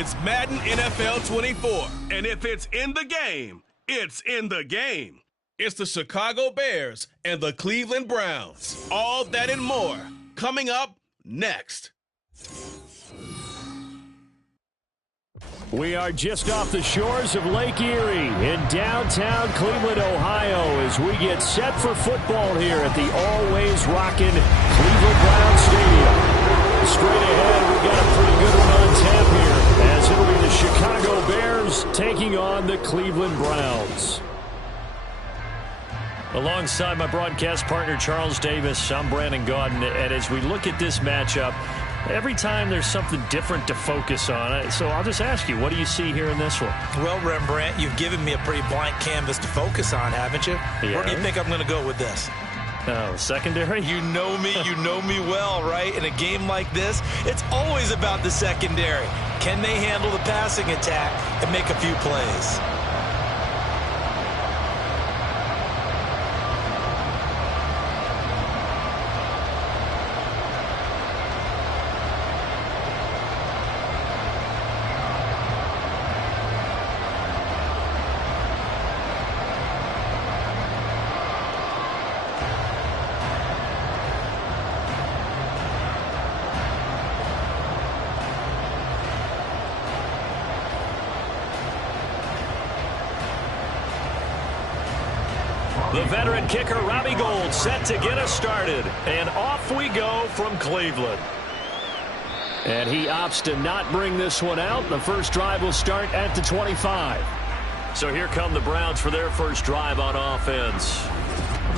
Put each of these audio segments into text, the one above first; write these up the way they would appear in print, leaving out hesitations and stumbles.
It's Madden NFL 24, and if it's in the game, it's in the game. It's the Chicago Bears and the Cleveland Browns. All that and more coming up next. We are just off the shores of Lake Erie in downtown Cleveland, Ohio, as we get set for football here at the always rockin' Cleveland Browns Stadium. Straight ahead, we got a pretty good one on tap here, as it'll be the Chicago Bears taking on the Cleveland Browns. Alongside my broadcast partner, Charles Davis, I'm Brandon Gaudin, and as we look at this matchup, every time there's something different to focus on. So I'll just ask you, what do you see here in this one? Well, Rembrandt, you've given me a pretty blank canvas to focus on, haven't you? Yeah. Where do you think I'm going to go with this? Oh, secondary? You know me well, right? In a game like this, it's always about the secondary. Can they handle the passing attack and make a few plays? The veteran kicker, Robbie Gould, set to get us started. And off we go from Cleveland. And he opts to not bring this one out. The first drive will start at the 25. So here come the Browns for their first drive on offense.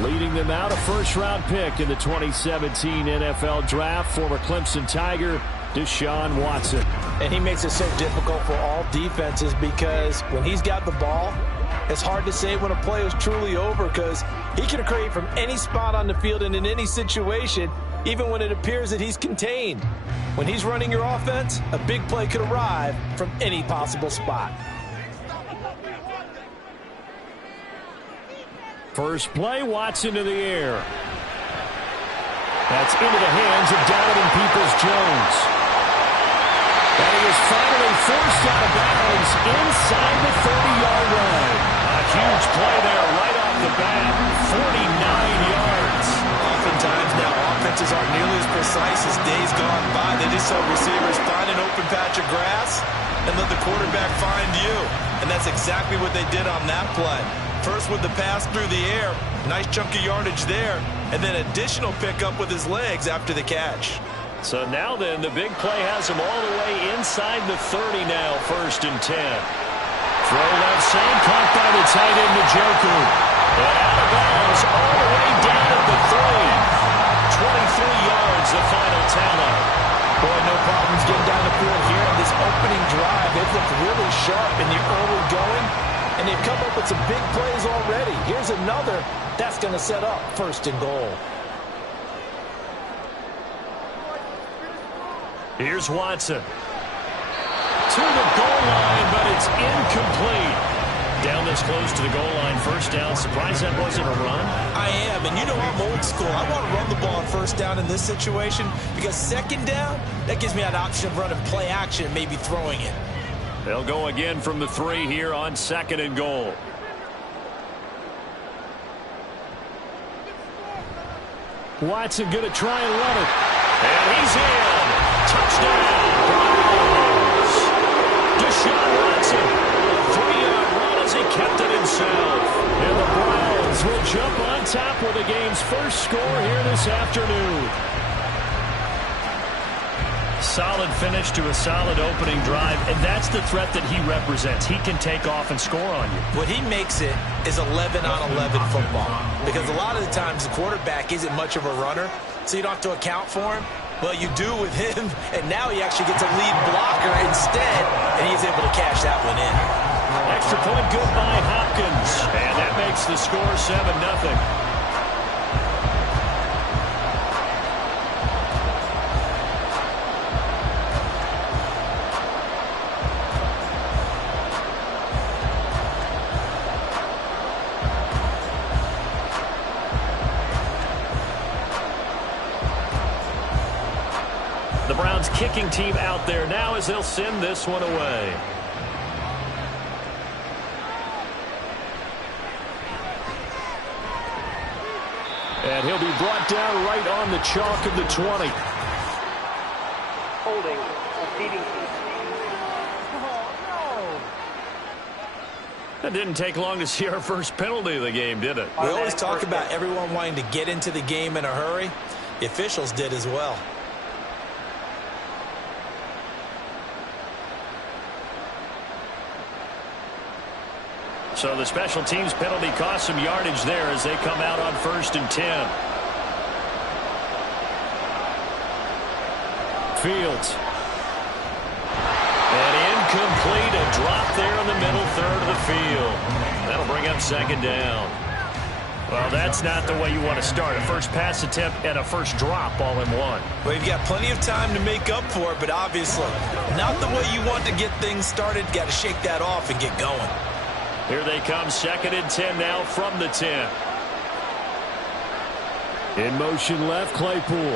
Leading them out, a first-round pick in the 2017 NFL Draft, former Clemson Tiger, Deshaun Watson. And he makes it so difficult for all defenses because when he's got the ball, it's hard to say when a play is truly over because he can create from any spot on the field and in any situation, even when it appears that he's contained. When he's running your offense, a big play could arrive from any possible spot. First play, Watson to the air. That's into the hands of Donovan Peoples-Jones. And he is finally forced out of bounds inside the 30-yard line. A huge play there right off the bat, 49 yards. Oftentimes now offenses aren't nearly as precise as days gone by. They just saw receivers find an open patch of grass and let the quarterback find you. And that's exactly what they did on that play. First with the pass through the air, nice chunk of yardage there, and then additional pickup with his legs after the catch. So now then, the big play has him all the way inside the 30 now, 1st and 10. Throw left side, caught by the tight end, Njoku. And out of bounds, all the way down at the 3. 23 yards, the final tally. Boy, no problems getting down the field here in this opening drive. They've looked really sharp in the early going, and they've come up with some big plays already. Here's another that's going to set up 1st and goal. Here's Watson. To the goal line, but it's incomplete. Down this close to the goal line, 1st down. Surprised that wasn't a run? I am, and you know I'm old school. I want to run the ball on 1st down in this situation because 2nd down, that gives me an option of running play action and maybe throwing it. They'll go again from the 3 here on 2nd and goal. Watson going to try and run it. And he's in. Touchdown, Browns. Deshaun Watson. 3-yard run as he kept it himself. And the Browns will jump on top with the game's first score here this afternoon. Solid finish to a solid opening drive, and that's the threat that he represents. He can take off and score on you. What he makes it is 11 on 11 football because a lot of the times the quarterback isn't much of a runner, so you don't have to account for him. Well, you do with him, and now he actually gets a lead blocker instead, and he's able to cash that one in. Extra point good by Hopkins, and that makes the score 7-0. The Browns kicking team out there now as they'll send this one away. And he'll be brought down right on the chalk of the 20. Holding. Proceeding. That didn't take long to see our first penalty of the game, did it? We always talk about everyone wanting to get into the game in a hurry. The officials did as well. So the special teams penalty cost some yardage there as they come out on 1st and 10. Fields. And incomplete, a drop there in the middle third of the field. That'll bring up 2nd down. Well, that's not the way you want to start. A first pass attempt and a first drop all in one. Well, you've got plenty of time to make up for it, but obviously not the way you want to get things started. Got to shake that off and get going. Here they come, 2nd and 10 now from the 10. In motion left, Claypool.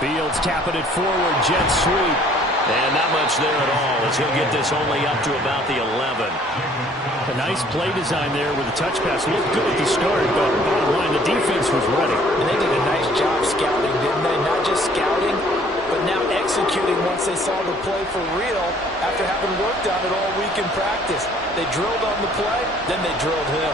Fields tapping it forward, jet sweep. And not much there at all as he'll get this only up to about the 11. A nice play design there with a touch pass. Looked good at the start, but bottom line, the defense was ready. And they did a nice job scouting, didn't they? Not just scouting, but now executing once they saw the play for real after having worked on it all week in practice. They drilled on the play, then they drilled him.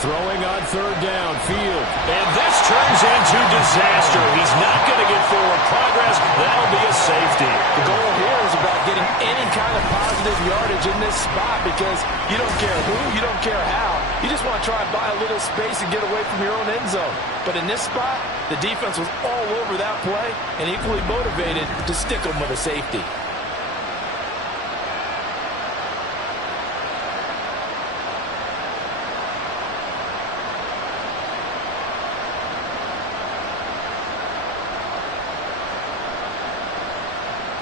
Throwing on 3rd down, Field. And this turns into disaster. He's not going to get forward progress. That'll be a safety. The goal here is about getting any kind of positive yardage in this spot because you don't care who, you don't care how. You just want to try and buy a little space and get away from your own end zone. But in this spot, the defense was all over that play and equally motivated to stick them with a safety.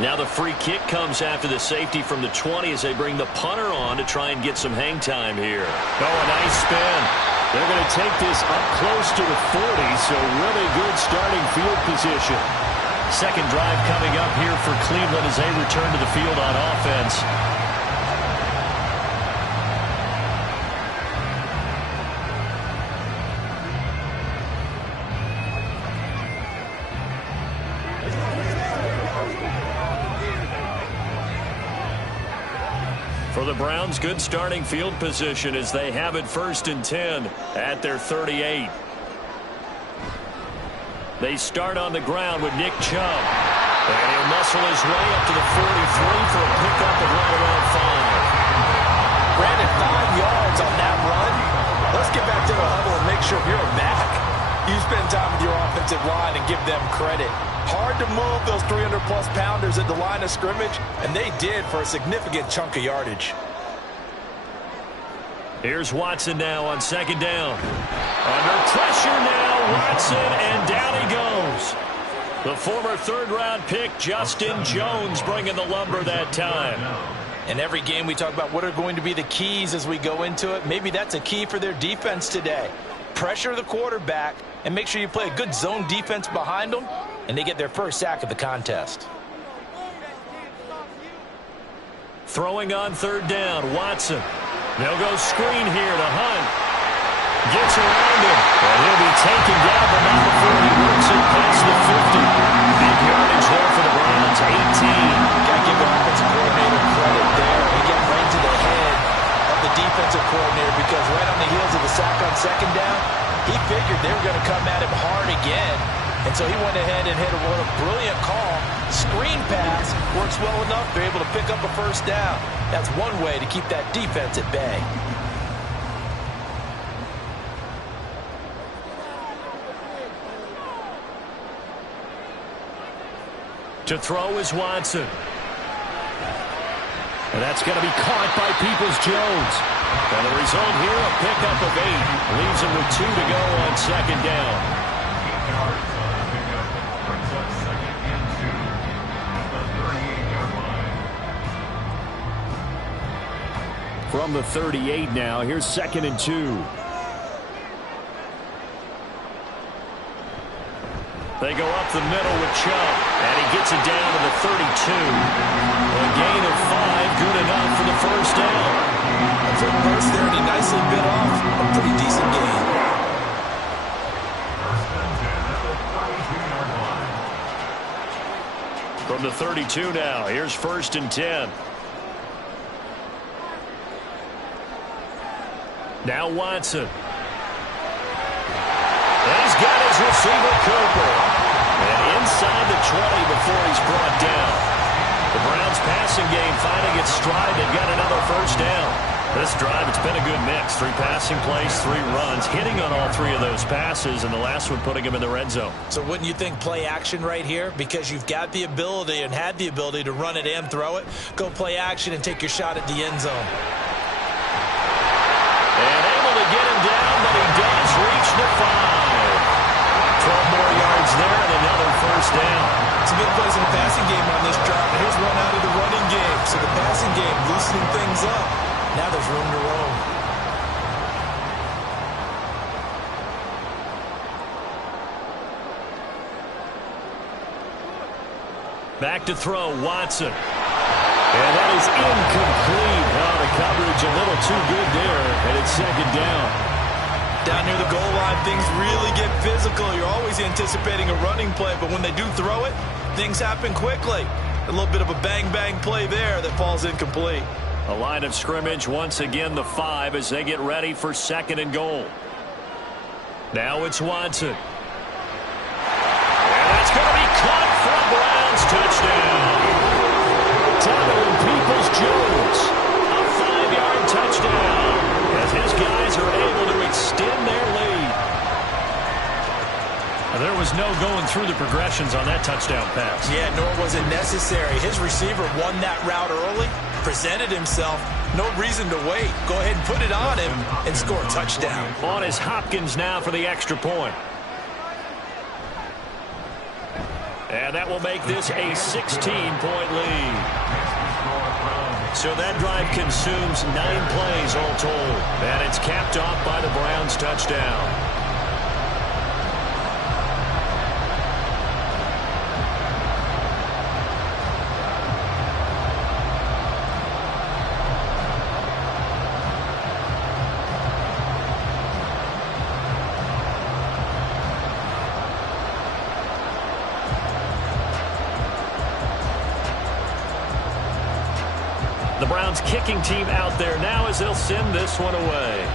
Now the free kick comes after the safety from the 20 as they bring the punter on to try and get some hang time here. Oh, a nice spin. They're going to take this up close to the 40, so really good starting field position. Second drive coming up here for Cleveland as they return to the field on offense. For the Browns, good starting field position as they have it 1st and 10 at their 38. They start on the ground with Nick Chubb. And he'll muscle his way up to the 43 for a pickup of right around 5. Brandon, 5 yards on that run. Let's get back to the huddle and make sure if you're a back, you spend time with your offensive line and give them credit. Hard to move those 300-plus pounders at the line of scrimmage, and they did for a significant chunk of yardage. Here's Watson now on 2nd down. Under pressure now, Watson, and down he goes. The former 3rd-round pick, Justin Jones, bringing the lumber that time. In every game we talk about what are going to be the keys as we go into it. Maybe that's a key for their defense today. Pressure the quarterback and make sure you play a good zone defense behind them, and they get their first sack of the contest. Throwing on 3rd down, Watson. They'll go screen here to Hunt. Gets around him, and he'll be taken down, but not before he works it past the 50. Big yardage there for the Browns, 18. Got to give the offensive coordinator credit there. He got right to the head of the defensive coordinator because right on the heels of the sack on 2nd down, he figured they were going to come at him hard again. And so he went ahead and hit what a brilliant call. Screen pass works well enough. They're able to pick up a 1st down. That's one way to keep that defense at bay. To throw is Watson. And that's going to be caught by Peoples-Jones. And the result here, a pickup of 8. Leaves him with 2 to go on 2nd down. From the 38 now, here's 2nd and 2. They go up the middle with Chubb, and he gets it down to the 32. A gain of 5, good enough for the first down. A quick burst there, and he nicely bit off a pretty decent gain. From the 32 now, here's 1st and 10. Now Watson. And he's got his receiver, Cooper. And inside the 20 before he's brought down. The Browns' passing game finding its stride. They've got another first down. This drive, it's been a good mix. 3 passing plays, 3 runs, hitting on all 3 of those passes, and the last one putting him in the red zone. So wouldn't you think play action right here? Because you've got the ability and had the ability to run it and throw it. Go play action and take your shot at the end zone. And able to get him down, but he does reach the 5. 12 more yards there and another first down. Some good plays in the passing game on this drive. And here's one out of the running game. So the passing game loosening things up. Now there's room to roam. Back to throw, Watson. And that is incomplete. Oh, the coverage a little too good there, and it's 2nd down. Down near the goal line, things really get physical. You're always anticipating a running play, but when they do throw it, things happen quickly. A little bit of a bang-bang play there that falls incomplete. A line of scrimmage, once again the 5 as they get ready for 2nd and goal. Now it's Watson. And that's going to be caught for a Browns touchdown. Tyler Peoples-Jones, a 5-yard touchdown as his guys are able to extend their lead. There was no going through the progressions on that touchdown pass. Yeah, nor was it necessary. His receiver won that route early, presented himself, no reason to wait. Go ahead and put it on him and score a touchdown. On is Hopkins now for the extra point. And that will make this a 16-point lead. So that drive consumes 9 plays all told. And it's capped off by the Browns touchdown. The Browns kicking team out there now as they'll send this one away.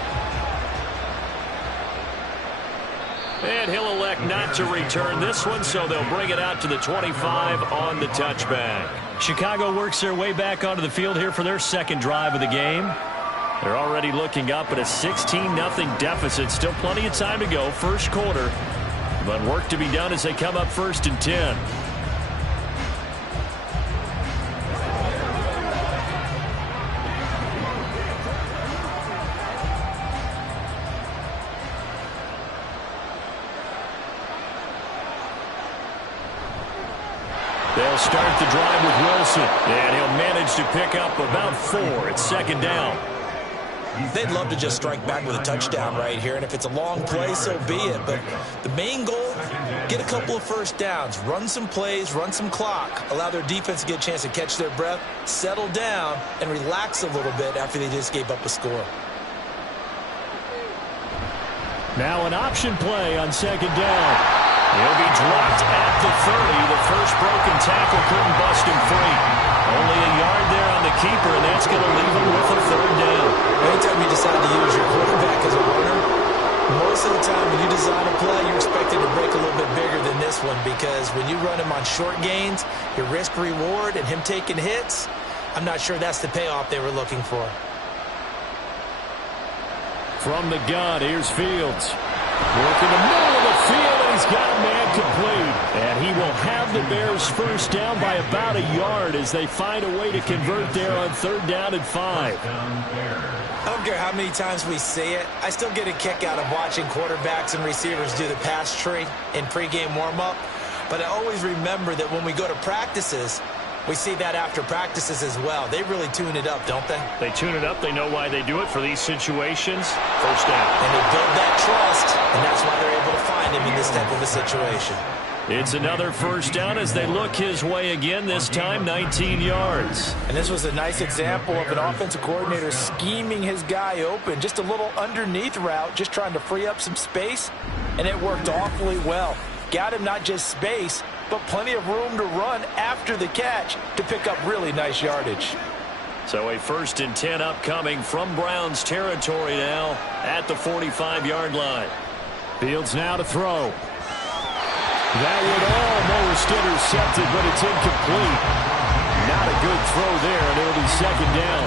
And he'll elect not to return this one, so they'll bring it out to the 25 on the touchback. Chicago works their way back onto the field here for their 2nd drive of the game. They're already looking up at a 16-0 deficit. Still plenty of time to go, 1st quarter. But work to be done as they come up 1st and 10. They'll start the drive with Wilson, and he'll manage to pick up about 4. It's 2nd down. They'd love to just strike back with a touchdown right here, and if it's a long play, so be it. But the main goal, get a couple of first downs, run some plays, run some clock, allow their defense to get a chance to catch their breath, settle down, and relax a little bit after they just gave up a score. Now an option play on 2nd down. He'll be dropped at the 30. The first broken tackle couldn't bust him free. Only a yard there on the keeper, and that's going to leave him with a 3rd down. Anytime you decide to use your quarterback as a runner, most of the time when you design a play, you're expected to break a little bit bigger than this one, because when you run him on short gains, your risk-reward and him taking hits, I'm not sure that's the payoff they were looking for. From the gun, here's Fields. Working the middle of the field, and he's got a man complete. And he will have the Bears first down by about a yard as they find a way to convert there on 3rd down and 5. I don't care how many times we see it. I still get a kick out of watching quarterbacks and receivers do the pass tree in pregame warm-up. But I always remember that when we go to practices, we see that after practices as well. They really tune it up, don't they? They tune it up. They know why they do it for these situations. First down. And they build that trust, and that's why they're able to find him in this type of a situation. It's another first down as they look his way again, this time 19 yards. And this was a nice example of an offensive coordinator scheming his guy open. Just a little underneath route, just trying to free up some space, and it worked awfully well. Got him not just space, but plenty of room to run after the catch to pick up really nice yardage. So a 1st and 10 upcoming from Browns territory now at the 45-yard line. Fields now to throw. That would almost intercepted, but it's incomplete. Not a good throw there, and it'll be 2nd down.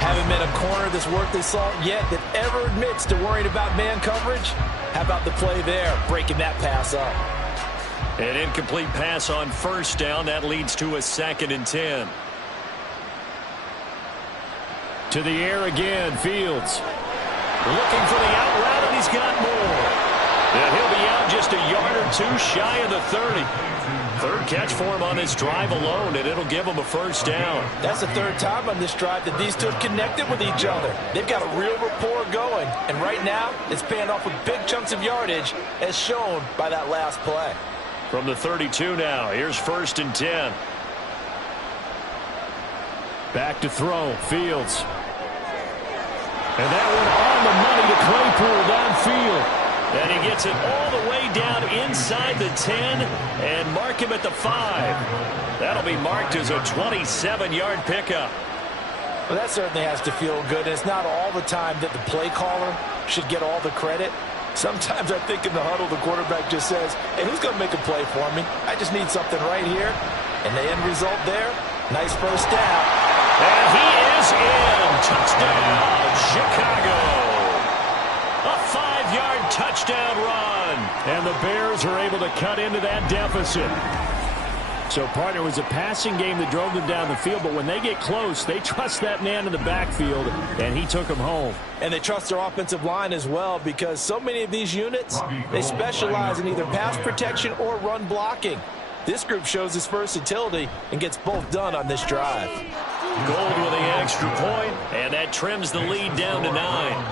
Haven't been a corner that's worth his salt yet that ever admits to worrying about man coverage. How about the play there, breaking that pass up? An incomplete pass on 1st down. That leads to a 2nd and 10. To the air again, Fields. Looking for the out route, and he's got more. And he'll be out just a yard or two shy of the 30. 3rd catch for him on this drive alone, and it'll give him a 1st down. That's the 3rd time on this drive that these two have connected with each other. They've got a real rapport going, and right now it's paying off with big chunks of yardage, as shown by that last play. From the 32 now, here's 1st and 10. Back to throw, Fields. And that one on the money to Claypool downfield. And he gets it all the way down inside the 10 and mark him at the 5. That'll be marked as a 27-yard pickup. Well, that certainly has to feel good. And it's not all the time that the play caller should get all the credit. Sometimes I think in the huddle the quarterback just says, hey, who's going to make a play for me? I just need something right here. And the end result there, nice 1st down. And he is in. Touchdown, Chicago. A 5-yard touchdown run. And the Bears are able to cut into that deficit. So, partner, it was a passing game that drove them down the field, but when they get close, they trust that man in the backfield, and he took them home. And they trust their offensive line as well, because so many of these units, they specialize in either pass protection or run blocking. This group shows its versatility and gets both done on this drive. Gold with the extra point, and that trims the lead down to 9.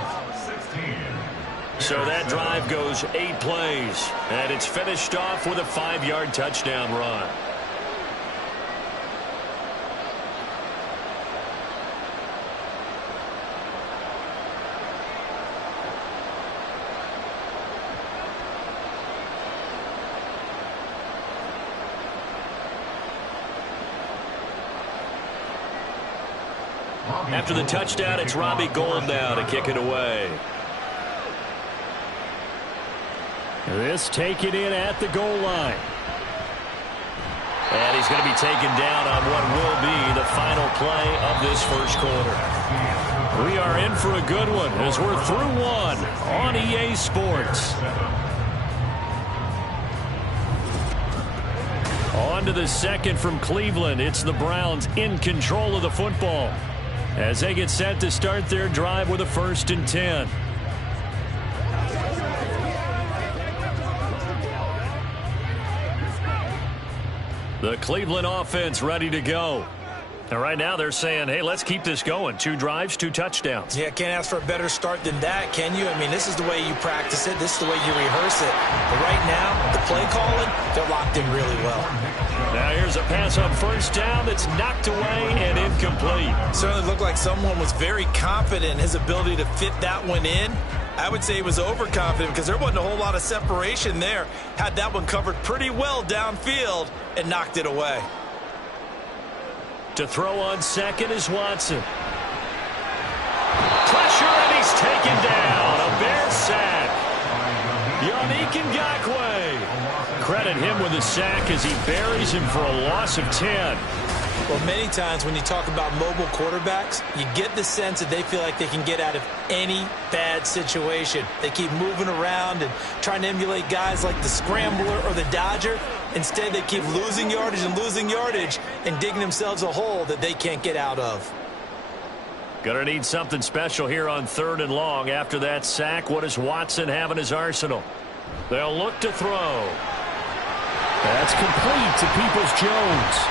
So that drive goes 8 plays, and it's finished off with a 5-yard touchdown run. After the touchdown, it's Robbie Gould now to kick it away. This taken in at the goal line. And he's going to be taken down on what will be the final play of this 1st quarter. We are in for a good one as we're through one on EA Sports. On to the 2nd from Cleveland. It's the Browns in control of the football as they get set to start their drive with a 1st and 10. The Cleveland offense ready to go. And right now they're saying, hey, let's keep this going. 2 drives, 2 touchdowns. Yeah, can't ask for a better start than that, can you? I mean, this is the way you practice it. This is the way you rehearse it. But right now, the play calling, they're locked in really well. Now here's a pass on 1st down that's knocked away and incomplete. Certainly looked like someone was very confident in his ability to fit that one in. I would say he was overconfident because there wasn't a whole lot of separation there. Had that one covered pretty well downfield and knocked it away. To throw on 2nd is Watson. Pressure, and he's taken down. A Bears sack. Yannick Ngakoue. Credit him with a sack as he buries him for a loss of 10. Well, many times when you talk about mobile quarterbacks, you get the sense that they feel like they can get out of any bad situation. They keep moving around and trying to emulate guys like the Scrambler or the Dodger. Instead, they keep losing yardage and digging themselves a hole that they can't get out of. Gonna need something special here on 3rd and long. After that sack, what does Watson have in his arsenal? They'll look to throw. That's complete to Peoples-Jones.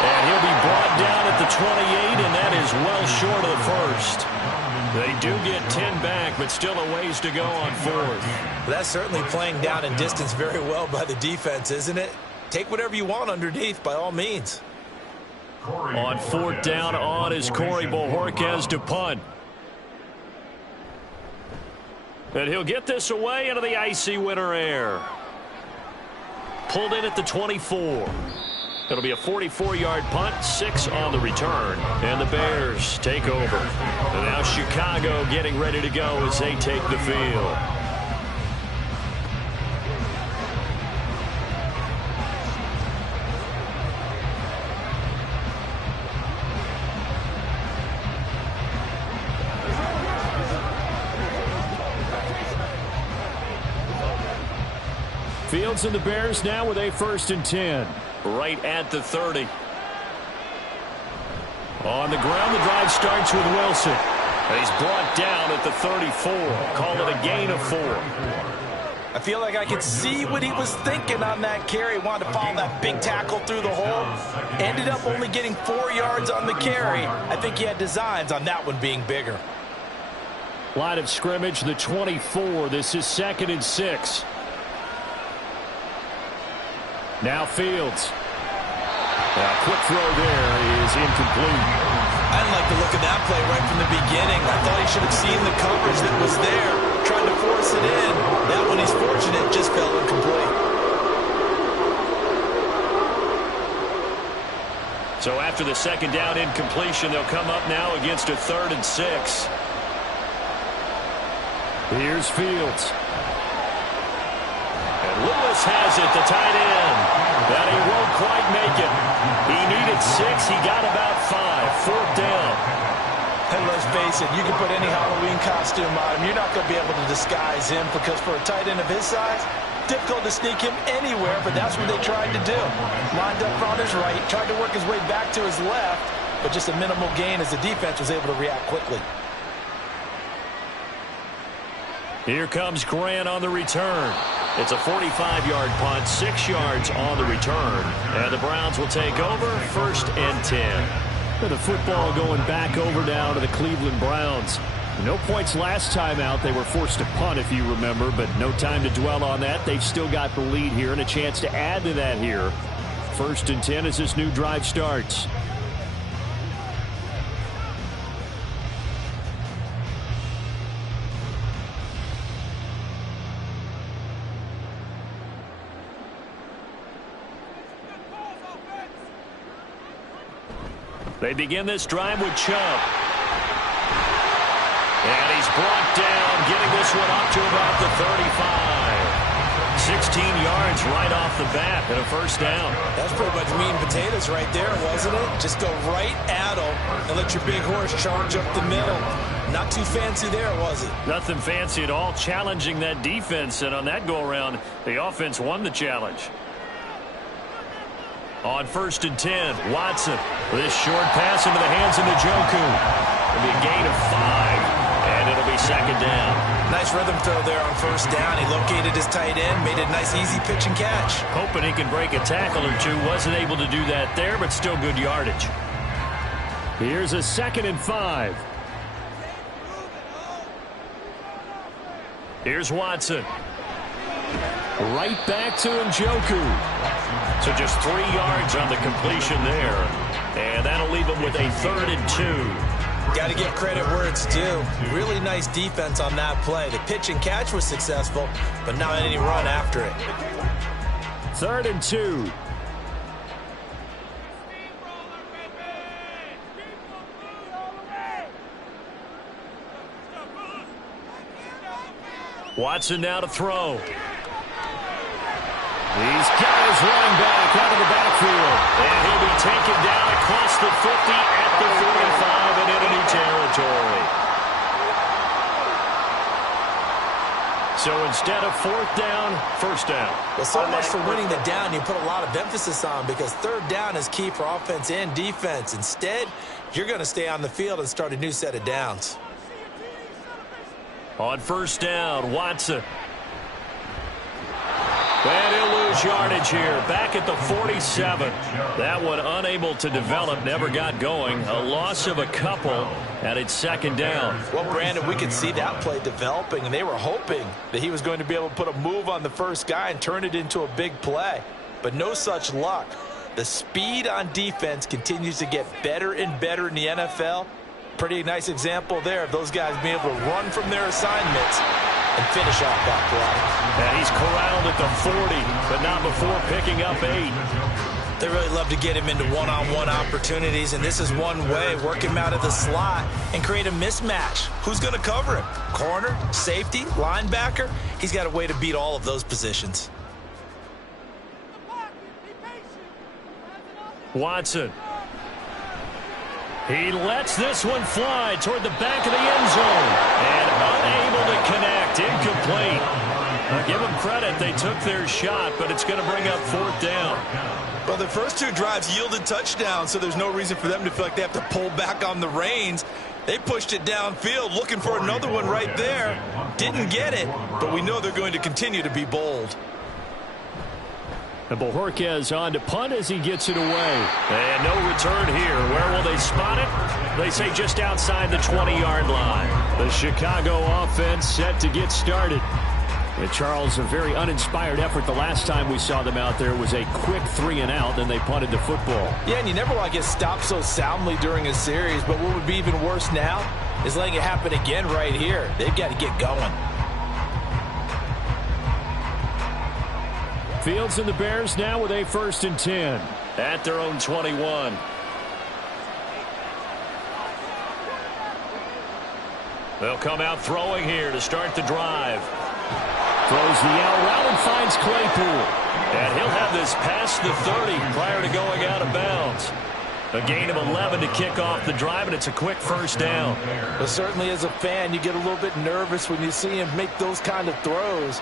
And he'll be brought down at the 28, and that is well short of the 1st. They do get 10 back, but still a ways to go on fourth. That's certainly playing down in distance very well by the defense, isn't it? Take whatever you want underneath, by all means. On fourth down on is Corey Bojorquez to punt. And he'll get this away into the icy winter air. Pulled in at the 24. It'll be a 44-yard punt, 6 on the return. And the Bears take over. And now Chicago getting ready to go as they take the field. Fields and the Bears now with a 1st and 10. Right at the 30. On the ground, the drive starts with Wilson. And he's brought down at the 34. Call it a gain of 4. I feel like I could see what he was thinking on that carry. Wanted to follow that big tackle through the hole. Ended up only getting 4 yards on the carry. I think he had designs on that one being bigger. Line of scrimmage, the 24. This is 2nd and 6. Now Fields. Now quick throw there is incomplete. I didn't like the look of that play right from the beginning. I thought he should have seen the coverage that was there, tried to force it in. That one, he's fortunate, just fell incomplete. So after the 2nd down incompletion, they'll come up now against a 3rd and 6. Here's Fields. And Lewis has it, the tight end. But he won't quite make it. He needed 6. He got about 5. 4th down. And let's face it, you can put any Halloween costume on him. You're not going to be able to disguise him because for a tight end of his size, difficult to sneak him anywhere, but that's what they tried to do. Lined up on his right, tried to work his way back to his left, but just a minimal gain as the defense was able to react quickly. Here comes Grant on the return. It's a 45-yard punt, 6 yards on the return. And the Browns will take over, 1st and 10. The football going back over now to the Cleveland Browns. No points last time out. They were forced to punt, if you remember, but no time to dwell on that. They've still got the lead here and a chance to add to that here. 1st and 10 as this new drive starts. They begin this drive with Chubb. And he's brought down, getting this one up to about the 35. 16 yards right off the bat and a 1st down. That's pretty much meat and potatoes right there, wasn't it? Just go right at him and let your big horse charge up the middle. Not too fancy there, was it? Nothing fancy at all, challenging that defense. And on that go-around, the offense won the challenge. On 1st and 10, Watson. This short pass into the hands of Njoku. It'll be a gain of 5, and it'll be 2nd down. Nice rhythm throw there on 1st down. He located his tight end, made a nice easy pitch and catch. Hoping he could break a tackle or two. Wasn't able to do that there, but still good yardage. Here's a 2nd and 5. Here's Watson. Right back to Njoku. So just 3 yards on the completion there. And that'll leave him with a 3rd and 2. Got to give credit where it's due. Really nice defense on that play. The pitch and catch was successful, but not any run after it. 3rd and 2. Watson now to throw. These guys running back out of the backfield. And he'll be taken down across the 50 at the 45 in enemy territory. So instead of 4th down, 1st down. Well, so much for winning the down you put a lot of emphasis on because 3rd down is key for offense and defense. Instead, you're going to stay on the field and start a new set of downs. On 1st down, Watson. And he'll lose lose yardage here, back at the 47. That one unable to develop, never got going. A loss of a couple, and it's second down. Well, Brandon, we could see that play developing, and they were hoping that he was going to be able to put a move on the first guy and turn it into a big play. But no such luck. The speed on defense continues to get better and better in the NFL. Pretty nice example there of those guys being able to run from their assignments and finish off that play. And he's corralled at the 40, but not before picking up 8. They really love to get him into one-on-one opportunities, and this is one way. Work him out of the slot and create a mismatch. Who's going to cover him? Corner, safety, linebacker? He's got a way to beat all of those positions. Watson. He lets this one fly toward the back of the end zone. And unable to connect. Incomplete. Now give them credit. They took their shot, but it's going to bring up fourth down. Well, the first two drives yielded touchdowns, so there's no reason for them to feel like they have to pull back on the reins. They pushed it downfield, looking for another one right there. Didn't get it, but we know they're going to continue to be bold. And Bojorquez on to punt as he gets it away. And no return here. Where will they spot it? They say just outside the 20-yard line. The Chicago offense set to get started. And Charles, a very uninspired effort. The last time we saw them out there was a quick 3-and-out, then they punted the football. Yeah, and you never want to get stopped so soundly during a series, but what would be even worse now is letting it happen again right here. They've got to get going. Fields and the Bears now with a 1st and 10. At their own 21. They'll come out throwing here to start the drive. Throws the out route and finds Claypool. And he'll have this past the 30 prior to going out of bounds. A gain of 11 to kick off the drive, and it's a quick first down. But certainly as a fan, you get a little bit nervous when you see him make those kind of throws.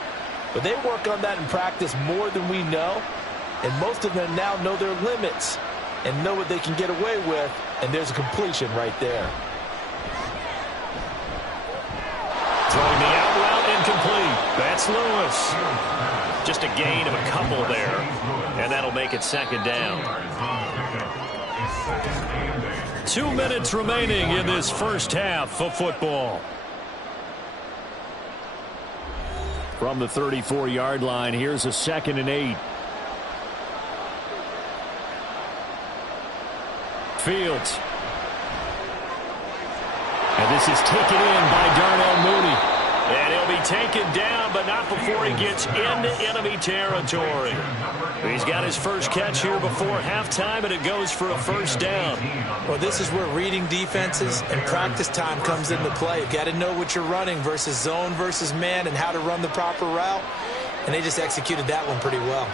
But they work on that in practice more than we know. And most of them now know their limits and know what they can get away with. And there's a completion right there. Throwing the out route incomplete. That's Lewis. Just a gain of a couple there. And that'll make it second down. 2 minutes remaining in this first half of football. From the 34-yard line, here's a 2nd and 8. Fields. And this is taken in by Darnell Mooney. And he'll be taken down, but not before he gets into enemy territory. He's got his first catch here before halftime, and it goes for a first down. Well, this is where reading defenses and practice time comes into play. You've got to know what you're running versus zone versus man and how to run the proper route. And they just executed that one pretty well.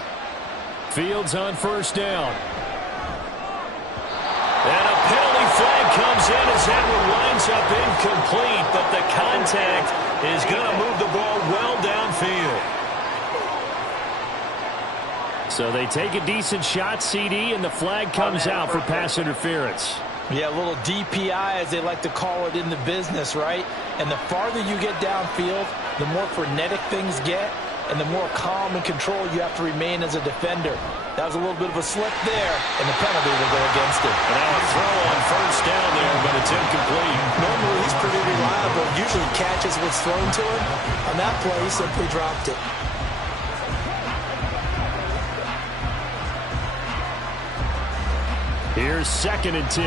Fields on first down. And a penalty flag comes in as that one winds up incomplete, but the contact is going to move the ball well downfield. So they take a decent shot, CD, and the flag comes out for pass interference. Yeah, a little DPI, as they like to call it in the business, right? And the farther you get downfield, the more frenetic things get, and the more calm and control you have to remain as a defender. That was a little bit of a slip there, and the penalty will go against it. And now a throw on first down there, but it's incomplete. Normally, he's pretty reliable. Usually catches what's thrown to him. On that play, he simply dropped it. Here's 2nd and 10.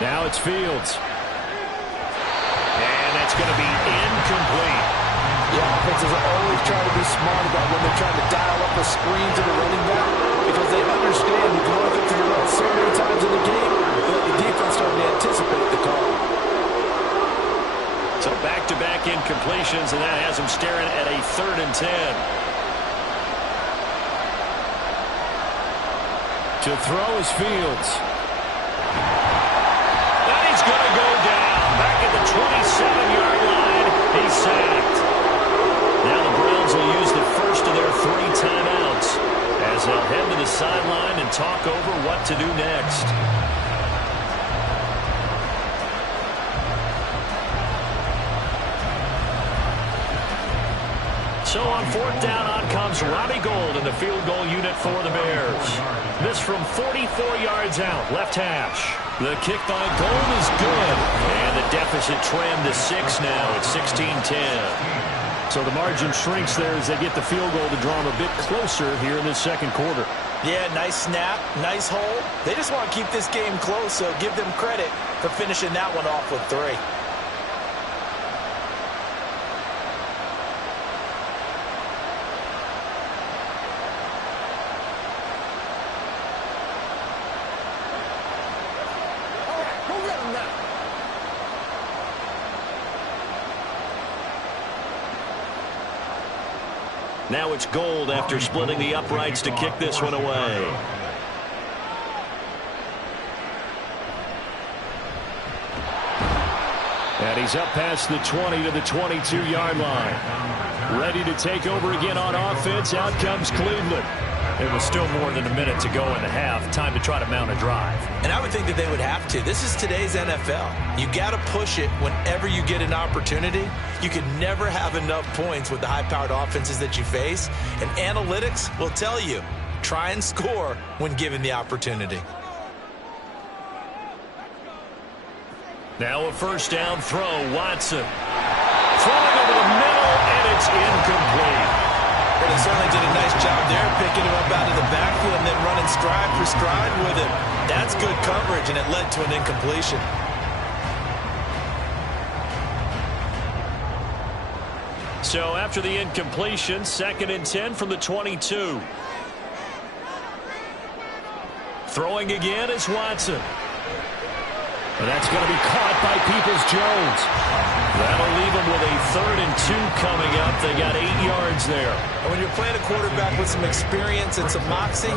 Now it's Fields. And that's going to be incomplete. Yeah, offenses always try to be smart about when they're trying to dial up a screen to the running back because they understand you can only get to the route so many times in the game that the defense starting to anticipate the call. So back-to-back incompletions, and that has them staring at a 3rd and 10. To throw is Fields. And he's going to go down. Back at the 27-yard line. He's sacked. Now the Browns will use the first of their 3 timeouts as they'll head to the sideline and talk over what to do next. So on fourth down, on comes Robbie Gould in the field goal unit for the Bears. This from 44 yards out, left hash. The kick by Gould is good. And the deficit trimmed to 6 now. It's 16-10. So the margin shrinks there as they get the field goal to draw them a bit closer here in this second quarter. Yeah, nice snap, nice hold. They just want to keep this game close, so give them credit for finishing that one off with 3. Now it's Gould after splitting the uprights to kick this one away. And he's up past the 20 to the 22-yard line. Ready to take over again on offense. Out comes Cleveland. It was still more than a minute to go in the half. Time to try to mount a drive. And I would think that they would have to. This is today's NFL. You got to push it whenever you get an opportunity. You can never have enough points with the high-powered offenses that you face. And analytics will tell you, try and score when given the opportunity. Now a first down throw, Watson. Throwing over the middle, and it's incomplete. Well, they certainly did a nice job there, picking him up out of the backfield and then running stride for stride with him. That's good coverage, and it led to an incompletion. So after the incompletion, 2nd and 10 from the 22. Throwing again is Watson. And that's going to be caught by Peoples-Jones. That'll leave them with a 3rd and 2 coming up. They got 8 yards there. And when you're playing a quarterback with some experience and some moxie,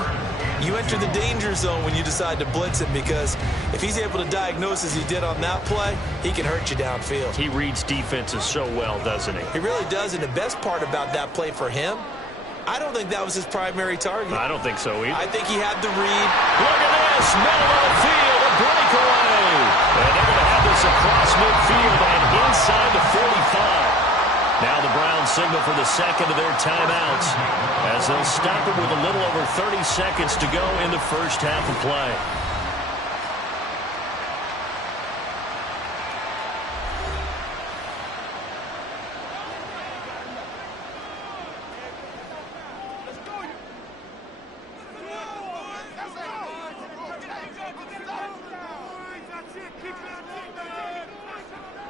you enter the danger zone when you decide to blitz him, because if he's able to diagnose as he did on that play, he can hurt you downfield. He reads defenses so well, doesn't he? He really does, and the best part about that play for him, I don't think that was his primary target. I don't think so either. I think he had the read. Look at this, middle of the field, a breakaway. And they're going to have this across midfield and inside the 45. Now the Browns signal for the second of their timeouts as they'll stop it with a little over 30 seconds to go in the first half of play.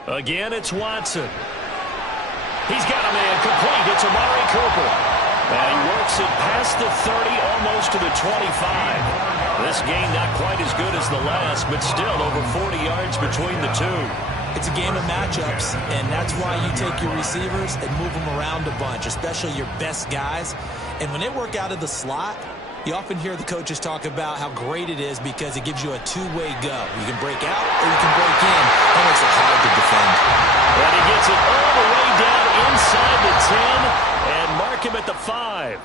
Again, it's Watson. He's got a man complete. It's Amari Cooper. And he works it past the 30, almost to the 25. This game not quite as good as the last, but still over 40 yards between the two. It's a game of matchups, and that's why you take your receivers and move them around a bunch, especially your best guys. And when they work out of the slot, you often hear the coaches talk about how great it is because it gives you a two-way go. You can break out or you can break in. That makes it hard to defend. And he gets it all the way down inside the 10 and mark him at the 5.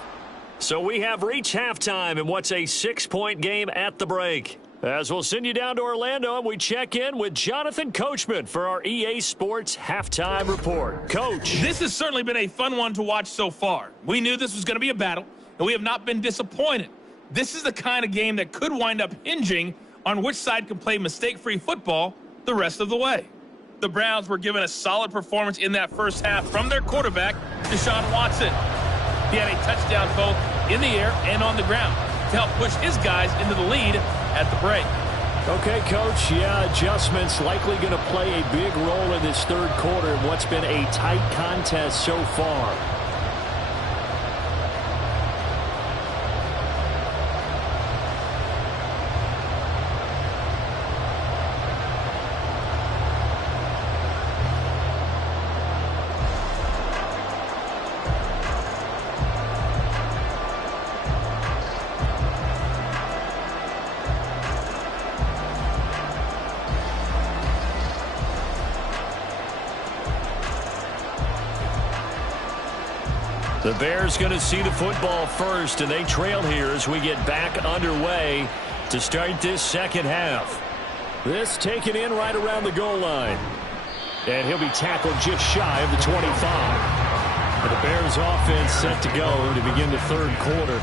So we have reached halftime in what's a 6-point game at the break. As we'll send you down to Orlando, and we check in with Jonathan Coachman for our EA Sports Halftime Report. Coach. This has certainly been a fun one to watch so far. We knew this was going to be a battle, and we have not been disappointed. This is the kind of game that could wind up hinging on which side can play mistake-free football the rest of the way. The Browns were given a solid performance in that first half from their quarterback, Deshaun Watson. He had a touchdown both in the air and on the ground to help push his guys into the lead at the break. Okay, Coach, yeah, adjustments likely going to play a big role in this third quarter in what's been a tight contest so far. The Bears going to see the football first, and they trail here as we get back underway to start this second half. This taken in right around the goal line. And he'll be tackled just shy of the 25. And the Bears offense set to go to begin the third quarter.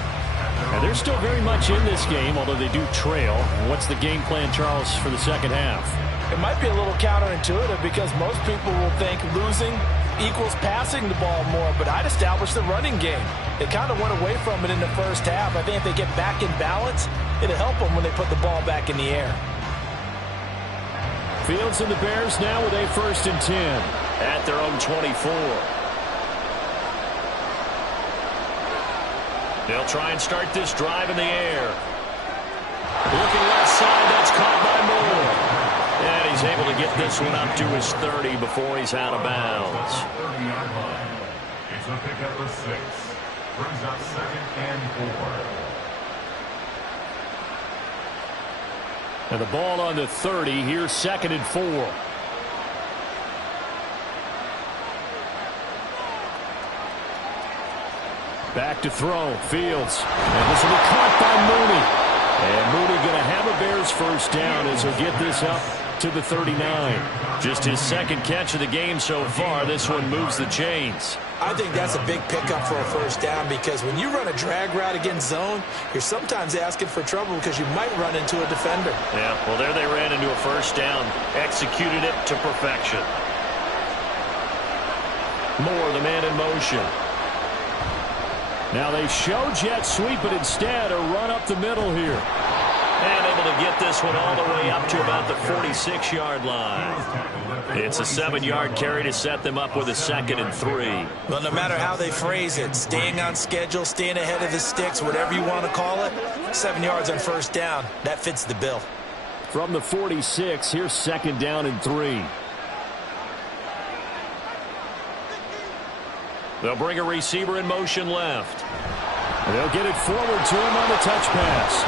And they're still very much in this game, although they do trail. What's the game plan, Charles, for the second half? It might be a little counterintuitive because most people will think losing equals passing the ball more, but I'd establish the running game. They kind of went away from it in the first half. I think if they get back in balance, it'll help them when they put the ball back in the air. Fields and the Bears now with a 1st and 10. At their own 24. They'll try and start this drive in the air. Looking left side, that's caught by Moore. And he's able to get this one up to his 30 before he's out of bounds. 30-yard line. It's a pickup of 6. Brings up 2nd and 4. And the ball on the 30. Here's 2nd and 4. Back to throw. Fields. And this will be caught by Mooney. And Mooney going to have a Bears 1st down as he'll get this up to the 39. Just his 2nd catch of the game so far. This one moves the chains. I think that's a big pickup for a 1st down because when you run a drag route against zone, you're sometimes asking for trouble because you might run into a defender. Yeah, well, there they ran into a 1st down. Executed it to perfection. Moore, the man in motion. Now they show jet sweep, but instead a run up the middle here. And able to get this one all the way up to about the 46-yard line. It's a 7-yard carry to set them up with a 2nd and 3. Well, no matter how they phrase it, staying on schedule, staying ahead of the sticks, whatever you want to call it, 7 yards on 1st down, that fits the bill. From the 46, here's 2nd down and 3. They'll bring a receiver in motion left. They'll get it forward to him on the touch pass.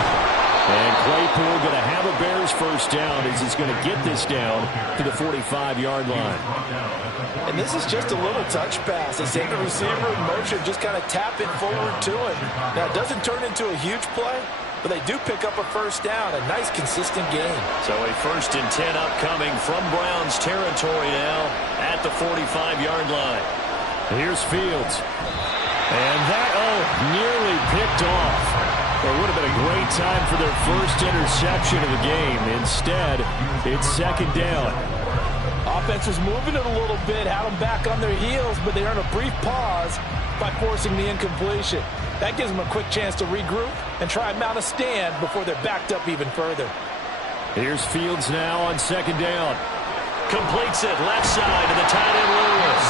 And Claypool going to have a Bears 1st down as he's going to get this down to the 45-yard line. And this is just a little touch pass. They send the receiver in motion, just kind of tap it forward to him. Now, it doesn't turn into a huge play, but they do pick up a 1st down, a nice, consistent gain. So a 1st and 10 upcoming from Browns territory now at the 45-yard line. Here's Fields. And that, nearly picked off. It would have been a great time for their 1st interception of the game. Instead, it's 2nd down. Offense was moving it a little bit, had them back on their heels, but they earned a brief pause by forcing the incompletion. That gives them a quick chance to regroup and try and mount a stand before they're backed up even further. Here's Fields now on 2nd down. Completes it left side to the tight end Lewis.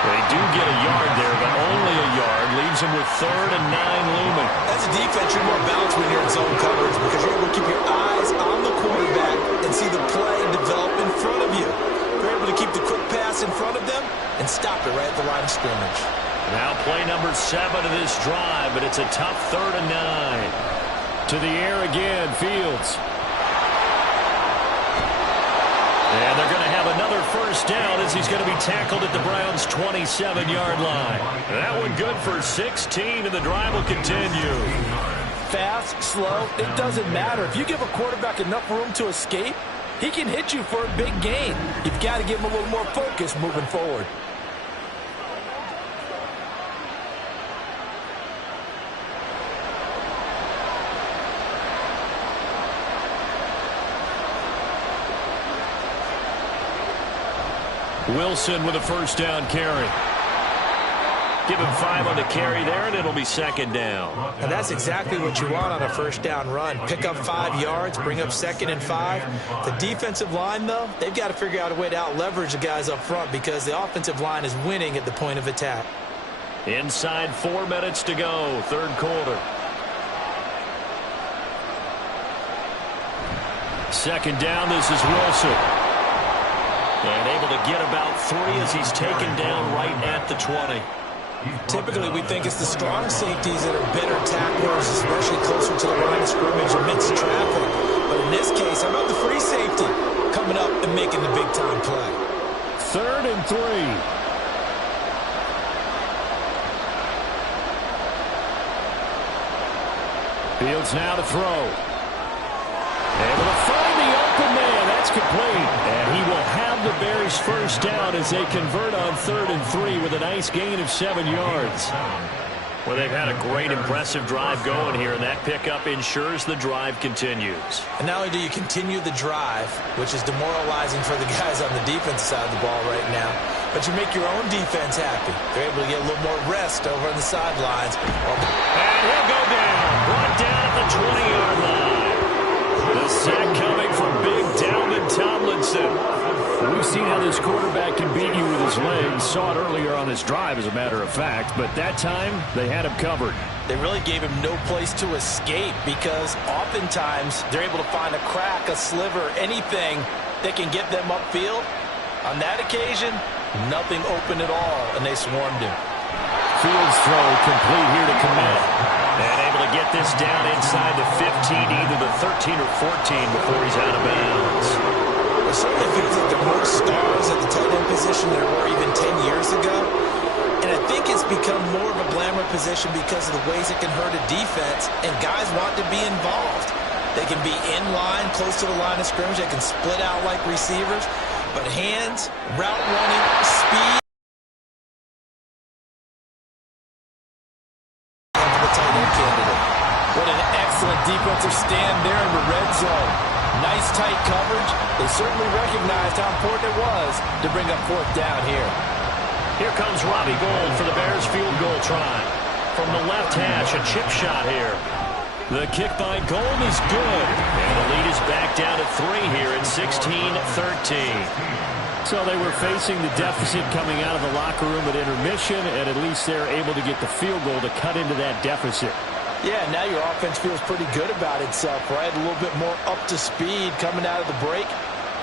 They do get a yard there, but only a yard. Leaves him with 3rd and 9 looming. As a defense, you're more balanced when you're in zone coverage because you're able to keep your eyes on the quarterback and see the play develop in front of you. You're able to keep the quick pass in front of them and stop it right at the line of scrimmage. Now play number 7 of this drive, but it's a tough 3rd and 9. To the air again, Fields. And they're going to have another 1st down as he's going to be tackled at the Browns' 27-yard line. That one good for 16, and the drive will continue. Fast, slow, it doesn't matter. If you give a quarterback enough room to escape, he can hit you for a big gain. You've got to give him a little more focus moving forward. Wilson with a 1st down carry. Give him 5 on the carry there, and it'll be 2nd down. And that's exactly what you want on a 1st down run. Pick up 5 yards, bring up 2nd and 5. The defensive line, though, they've got to figure out a way to out-leverage the guys up front because the offensive line is winning at the point of attack. Inside 4 minutes to go, 3rd quarter. 2nd down, this is Wilson. And able to get about 3 as he's taken down right at the 20. Typically, we think it's the strong safeties that are better tacklers, especially closer to the line of scrimmage amidst traffic. But in this case, how about the free safety coming up and making the big-time play? 3rd and 3. Fields now to throw. Able to find the open man. That's complete. And he will have give the Bears first down as they convert on 3rd and 3 with a nice gain of 7 yards. Well, they've had a great, impressive drive going here, and that pickup ensures the drive continues. And not only do you continue the drive, which is demoralizing for the guys on the defense side of the ball right now, but you make your own defense happy. They're able to get a little more rest over on the sidelines. And he'll go down. Brought down at the 20-yard line. The sack coming from big Dalvin Tomlinson. We've seen how this quarterback can beat you with his legs. Saw it earlier on this drive, as a matter of fact. But that time, they had him covered. They really gave him no place to escape because oftentimes they're able to find a crack, a sliver, anything that can get them upfield. On that occasion, nothing open at all, and they swarmed him. Fields throw complete here to Kmet. And able to get this down inside the 15, either the 13 or 14 before he's out of bounds. It certainly feels like there are more stars at the tight end position than there were even 10 years ago. And I think it's become more of a glamour position because of the ways it can hurt a defense, and guys want to be involved. They can be in line, close to the line of scrimmage. They can split out like receivers. But hands, route running, speed. The tight end candidate. What an excellent defensive stand there in the red zone. Nice tight coverage. They certainly recognized how important it was to bring up 4th down here. Here comes Robbie Gould for the Bears field goal try. From the left hash, a chip shot here. The kick by Gould is good. And the lead is back down to 3 here at 16-13. So they were facing the deficit coming out of the locker room at intermission, and at least they're able to get the field goal to cut into that deficit. Yeah, now your offense feels pretty good about itself, right? A little bit more up to speed coming out of the break.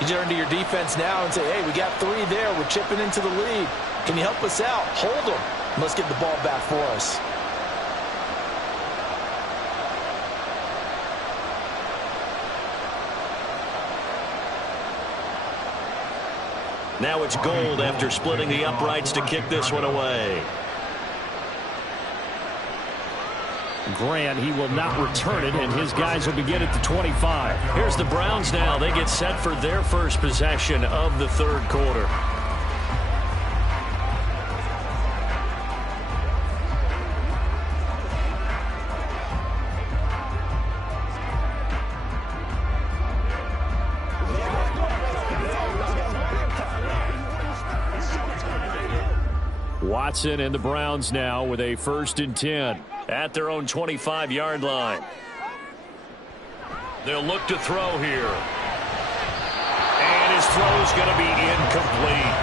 You turn to your defense now and say, hey, we got 3 there. We're chipping into the lead. Can you help us out? Hold them. Let's get the ball back for us. Now it's Gould after splitting the uprights to kick this one away. Grant, he will not return it, and his guys will begin at the 25. Here's the Browns now. They get set for their first possession of the 3rd quarter. Watson and the Browns now with a 1st and 10. At their own 25-yard line. They'll look to throw here. And his throw's going to be incomplete.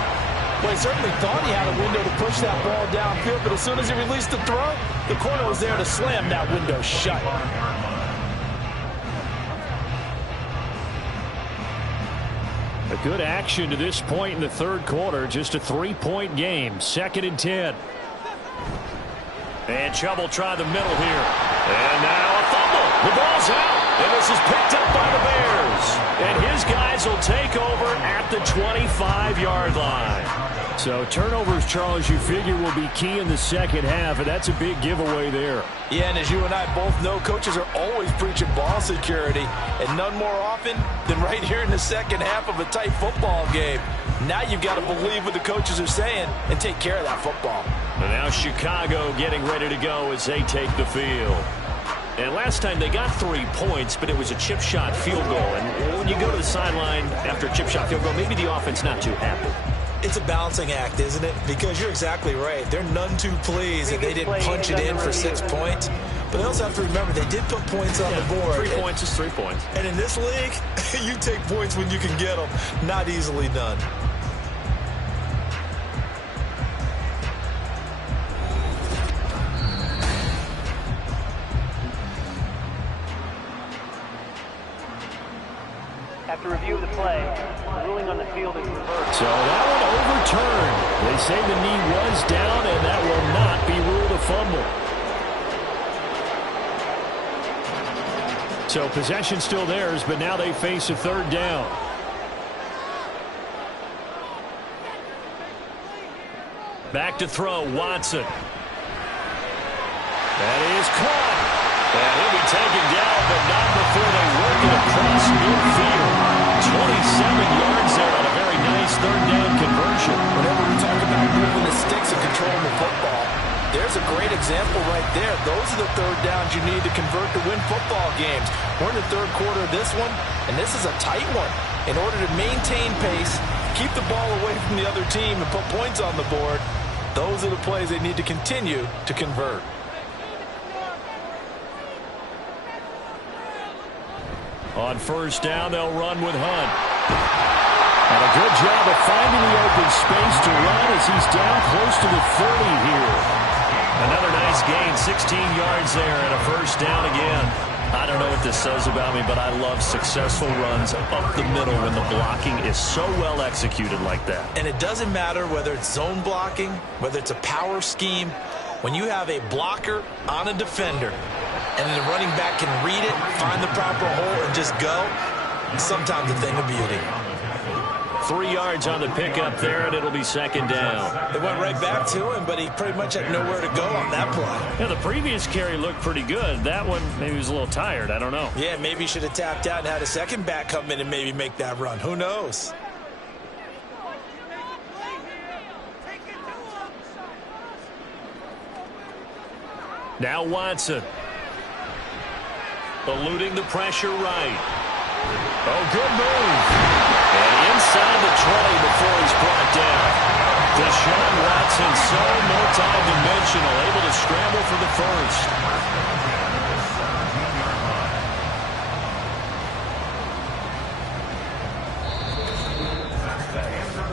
Well, he certainly thought he had a window to push that ball downfield, but as soon as he released the throw, the corner was there to slam that window shut. A good action to this point in the 3rd quarter. Just a 3-point game. 2nd and 10. And Chubb try the middle here. And now a fumble. The ball's out. And this is picked up by the Bears. And his guys will take over at the 25-yard line. So turnovers, Charles, you figure will be key in the 2nd half, and that's a big giveaway there. Yeah, and as you and I both know, coaches are always preaching ball security, and none more often than right here in the 2nd half of a tight football game. Now you've got to believe what the coaches are saying and take care of that football. And now Chicago getting ready to go as they take the field. And last time they got 3 points, but it was a chip shot field goal. And when you go to the sideline after a chip shot field goal, maybe the offense not too happy. It's a balancing act, isn't it? Because you're exactly right. They're none too pleased that they didn't punch it in for 6 points. But they also have to remember they did put points on the board. 3 points is 3 points. And in this league, you take points when you can get them. Not easily done. After review of the play, ruling on the field is reversed. So that one overturned. They say the knee was down, and that will not be ruled a fumble. So possession still theirs, but now they face a 3rd down. Back to throw, Watson. That is caught. And he'll be taken down, but not before they work it across midfield. 27 yards there on a very nice nice third down conversion. Whenever we talk about moving the sticks and controlling the football, there's a great example right there. Those are the third downs you need to convert to win football games. We're in the third quarter of this one, and this is a tight one. In order to maintain pace, keep the ball away from the other team, and put points on the board, those are the plays they need to continue to convert. On first down, they'll run with Hunt. And a good job of finding the open space to run as he's down close to the 30 here. Another nice gain, 16 yards there and a first down again. I don't know what this says about me, but I love successful runs up the middle when the blocking is so well executed like that. And it doesn't matter whether it's zone blocking, whether it's a power scheme. When you have a blocker on a defender and the running back can read it, find the proper hole, and just go, it's sometimes a thing of beauty. 3 yards on the pickup there, and it'll be second down. They went right back to him, but he pretty much had nowhere to go on that play. Yeah, the previous carry looked pretty good. That one, maybe he was a little tired. I don't know. Yeah, maybe he should have tapped out and had a second back come in and maybe make that run. Who knows? Now Watson. Eluding the pressure right. Oh, good move. And inside the 20 before he's brought down. Deshaun Watson, so multi-dimensional, able to scramble for the first.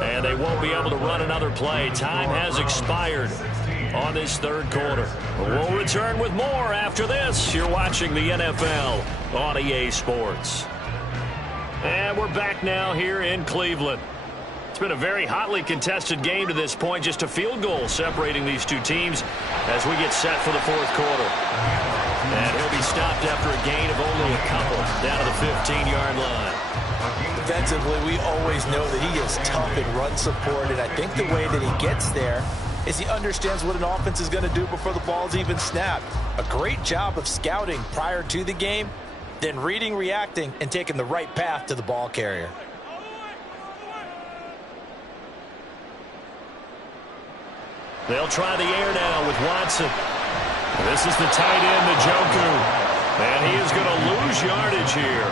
And they won't be able to run another play. Time has expired on this third quarter. We'll return with more after this. You're watching the NFL on EA Sports. And we're back now here in Cleveland. It's been a very hotly contested game to this point. Just a field goal separating these two teams as we get set for the fourth quarter. And he'll be stopped after a gain of only a couple down to the 15-yard line. Defensively, we always know that he is tough in run support, and I think the way that he gets there is he understands what an offense is going to do before the ball's even snapped. A great job of scouting prior to the game, then reading, reacting, and taking the right path to the ball carrier. They'll try the air now with Watson. This is the tight end, Njoku. And he is going to lose yardage here.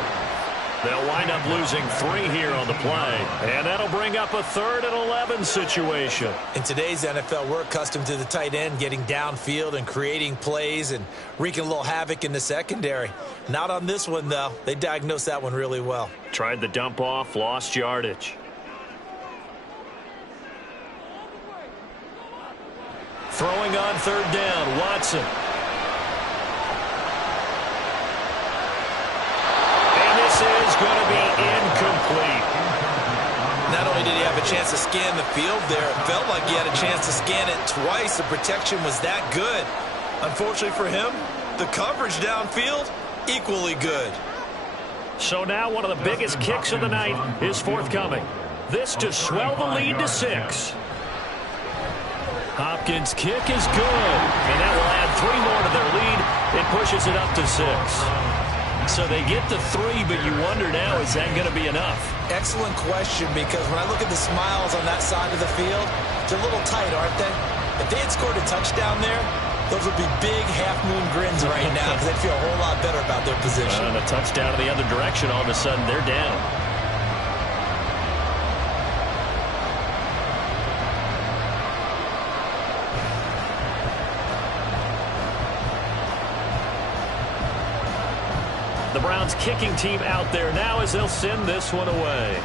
They'll wind up losing 3 here on the play. And that'll bring up a 3rd and 11 situation. In today's NFL, we're accustomed to the tight end getting downfield and creating plays and wreaking a little havoc in the secondary. Not on this one, though. They diagnosed that one really well. Tried the dump off, lost yardage. Throwing on 3rd down, Watson. Is going to be incomplete. Not only did he have a chance to scan the field there, it felt like he had a chance to scan it twice. The protection was that good. Unfortunately for him, the coverage downfield, equally good. So now one of the biggest kicks of the night is forthcoming. This to swell the lead to 6. Hopkins' kick is good, and that will add 3 more to their lead. It pushes it up to 6. So they get the 3, but you wonder now, is that going to be enough? Excellent question, because when I look at the smiles on that side of the field, they're a little tight, aren't they? If they had scored a touchdown there, those would be big half-moon grins right now because they'd feel a whole lot better about their position. And a touchdown in the other direction, all of a sudden they're down. The Browns kicking team out there now as they'll send this one away.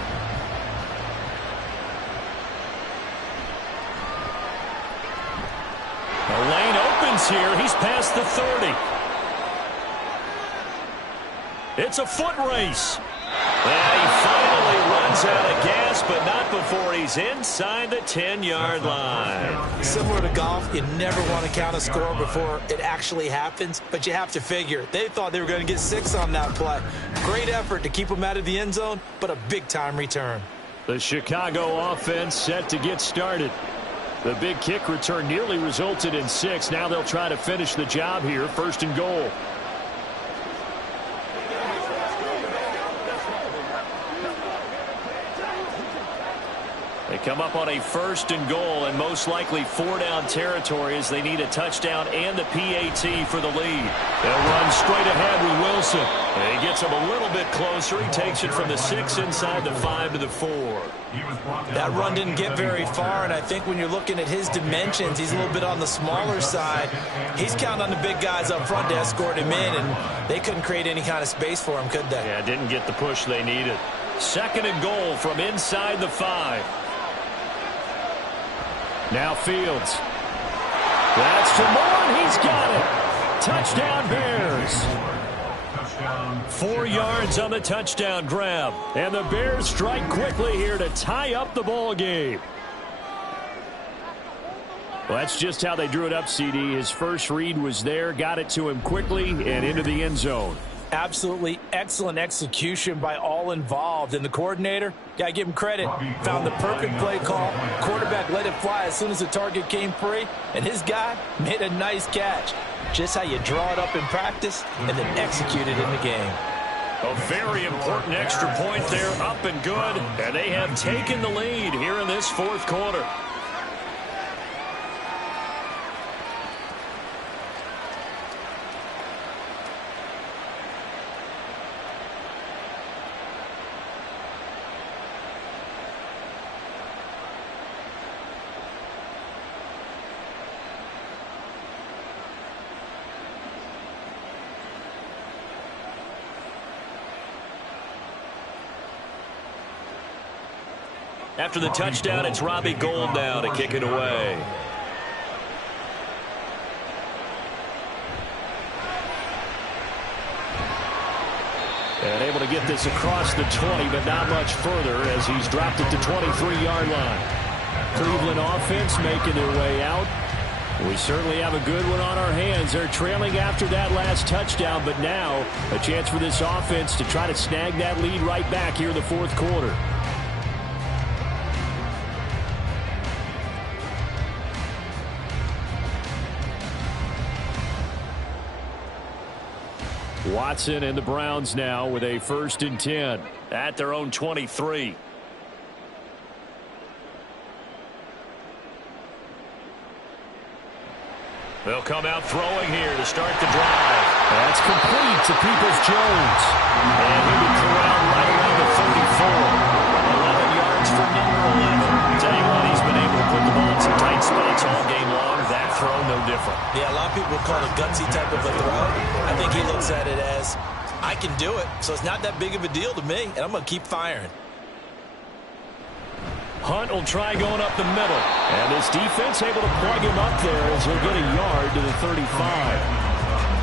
The lane opens here. He's past the 30. It's a foot race. And he finally runs out of gas, but not before he's inside the 10-yard line. Similar to golf, you never want to count a score before it actually happens, but you have to figure they thought they were going to get 6 on that play. Great effort to keep them out of the end zone, but a big-time return. The Chicago offense set to get started. The big kick return nearly resulted in 6. Now they'll try to finish the job here, 1st and goal. Come up on a 1st and goal and most likely 4-down territory as they need a touchdown and the PAT for the lead. They'll run straight ahead with Wilson. And he gets him a little bit closer. He takes it from the 6 inside the 5 to the 4. That run didn't get very far, and I think when you're looking at his dimensions, he's a little bit on the smaller side. He's counting on the big guys up front to escort him in, and they couldn't create any kind of space for him, could they? Yeah, didn't get the push they needed. 2nd and goal from inside the 5. Now Fields. That's to Moore. He's got it. Touchdown Bears. 4 yards on the touchdown grab. And the Bears strike quickly here to tie up the ball game. Well, that's just how they drew it up, CD. His first read was there, got it to him quickly, and into the end zone. Absolutely excellent execution by all involved. And the coordinator, got to give him credit, found the perfect play call. Quarterback let it fly as soon as the target came free, and his guy made a nice catch. Just how you draw it up in practice and then execute it in the game. A very important extra point there, up and good. And they have taken the lead here in this 4th quarter. After the touchdown, it's Robbie Gould now to kick it away. And able to get this across the 20, but not much further as he's dropped it to 23-yard line. Cleveland offense making their way out. We certainly have a good one on our hands. They're trailing after that last touchdown, but now a chance for this offense to try to snag that lead right back here in the 4th quarter. Watson and the Browns now with a 1st and 10 at their own 23. They'll come out throwing here to start the drive. That's complete to Peoples-Jones. And he would corral right around the 34. 11 yards for number 11. Tell you what, he's been able to put the ball in some tight spots all game long. That throw, no different. Yeah, a lot of people call it a gutsy type of a throw. I think he looks at it as, I can do it, so it's not that big of a deal to me, and I'm going to keep firing. Hunt will try going up the middle. And this defense able to plug him up there as he'll get a yard to the 35.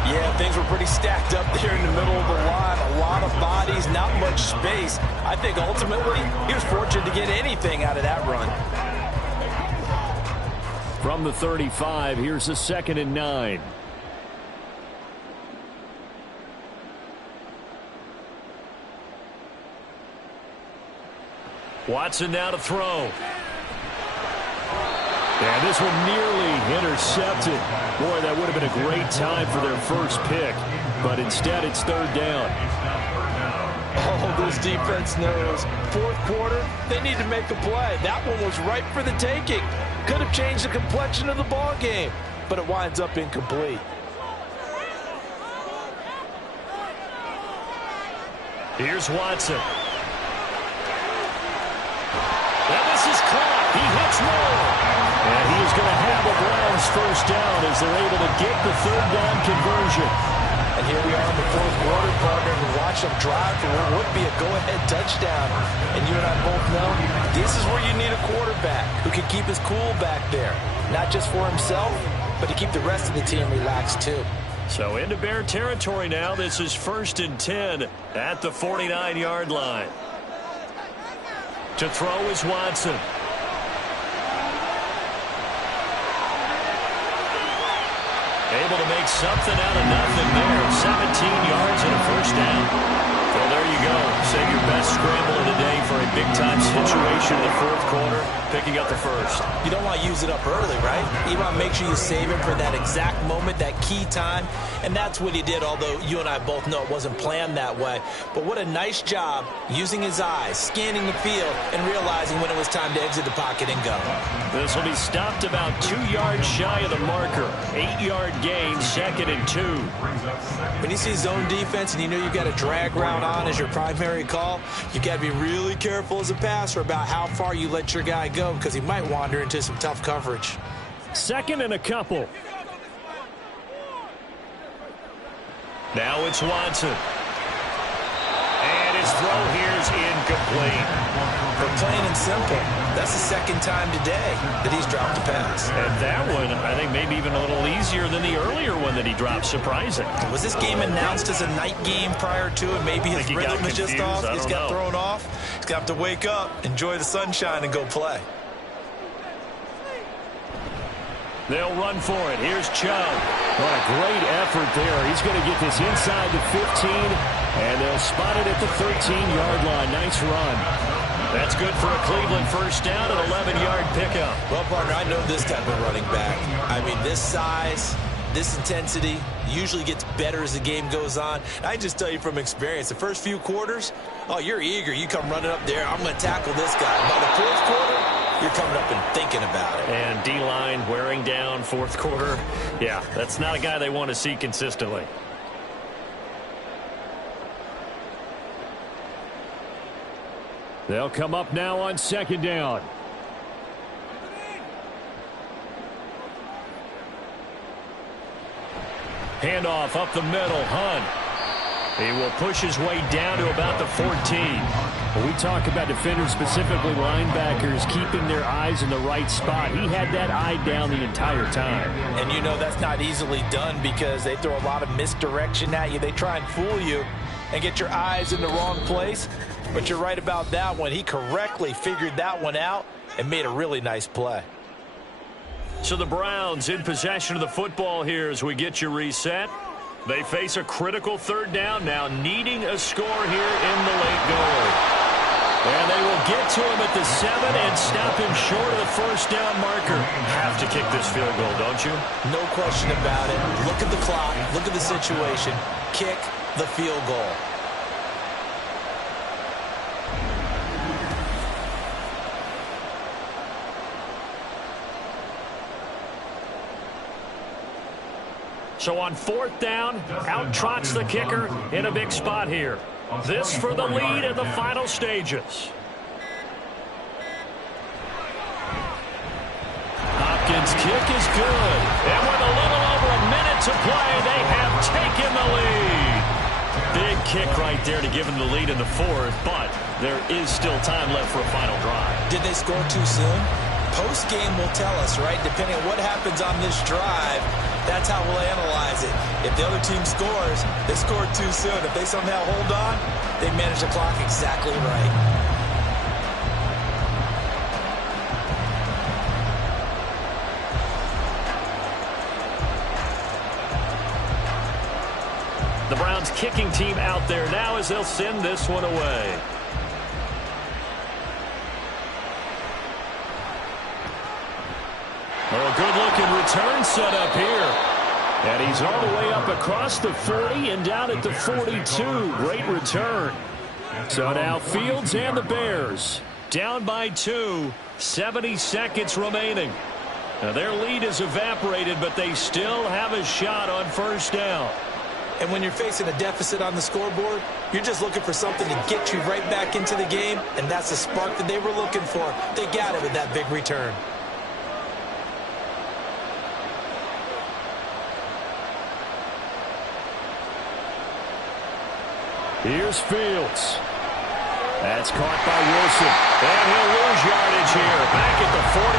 Yeah, things were pretty stacked up there in the middle of the line. A lot of bodies, not much space. I think ultimately he was fortunate to get anything out of that run. From the 35, here's a 2nd and 9. Watson now to throw. And this one nearly intercepted. Boy, that would have been a great time for their first pick. But instead, it's 3rd down. Oh, this defense knows. 4th quarter, they need to make a play. That one was ripe for the taking. Could have changed the complexion of the ball game, but it winds up incomplete. Here's Watson. And this is caught. He hits Moore. And he is going to have a Browns 1st down as they're able to get the 3rd down conversion. And here we are in the 4th quarter, partner, and watch them drive for what would be a go-ahead touchdown. And you and I both know this is where you need a quarterback who can keep his cool back there. Not just for himself, but to keep the rest of the team relaxed too. So into Bear territory now. This is 1st and 10 at the 49-yard line. To throw is Watson. Able to make something out of nothing there. 17 yards and a 1st down. Well, there you go. Save your best scramble of the day for a big-time situation in the fourth quarter, picking up the first. You don't want to use it up early, right? You want to make sure you save it for that exact moment, that key time, and that's what he did, although you and I both know it wasn't planned that way. But what a nice job using his eyes, scanning the field, and realizing when it was time to exit the pocket and go. This will be stopped about 2 yards shy of the marker. 8-yard gain, 2nd and 2. When you see zone defense and you know you've got a drag route on as your primary call, you've got to be really careful as a passer about how far you let your guy go because he might wander into some tough coverage. 2nd and a couple. Now it's Watson. And his throw here is incomplete. For plain and simple, that's the second time today that he's dropped a pass. And that one, I think, maybe even a little easier than the earlier one that he dropped. Surprising. Was this game announced as a night game prior to it? Maybe his rhythm is just off. He's got thrown off. He's got to wake up, enjoy the sunshine, and go play. They'll run for it. Here's Chubb. What a great effort there. He's going to get this inside the 15, and they'll spot it at the 13-yard line. Nice run. That's good for a Cleveland first down, an 11-yard pickup. Well, partner, I know this type of running back. I mean, this size, this intensity usually gets better as the game goes on. I just tell you from experience, the first few quarters, oh, you're eager. You come running up there, I'm going to tackle this guy. By the fourth quarter, you're coming up and thinking about it. And D-line wearing down fourth quarter. Yeah, that's not a guy they want to see consistently. They'll come up now on 2nd down. Handoff up the middle. Hunt. He will push his way down to about the 14. When we talk about defenders, specifically linebackers, keeping their eyes in the right spot, he had that eye down the entire time. And you know that's not easily done because they throw a lot of misdirection at you. They try and fool you and get your eyes in the wrong place. But you're right about that one. He correctly figured that one out and made a really nice play. So the Browns in possession of the football here as we get you reset. They face a critical 3rd down now, needing a score here in the late going. And they will get to him at the 7 and stop him short of the first down marker. Have to kick this field goal, don't you? No question about it. Look at the clock. Look at the situation. Kick the field goal. So on 4th down, out trots the kicker in a big spot here. This for the lead in the final stages. Hopkins' kick is good. And with a little over a minute to play, they have taken the lead. Big kick right there to give them the lead in the 4th, but there is still time left for a final drive. Did they score too soon? Post-game will tell us, right? Depending on what happens on this drive, that's how we'll analyze it. If the other team scores, they scored too soon. If they somehow hold on, they manage the clock exactly right. The Browns kicking team out there now as they'll send this one away. Oh, good-looking return set up here. And he's all the way up across the 40 and down at the 42. Great return. So now Fields and the Bears down by 2. 70 seconds remaining. Now their lead is evaporated, but they still have a shot on first down. And when you're facing a deficit on the scoreboard, you're just looking for something to get you right back into the game, and that's the spark that they were looking for. They got it with that big return. Here's Fields. That's caught by Wilson. And he'll lose yardage here. Back at the 41.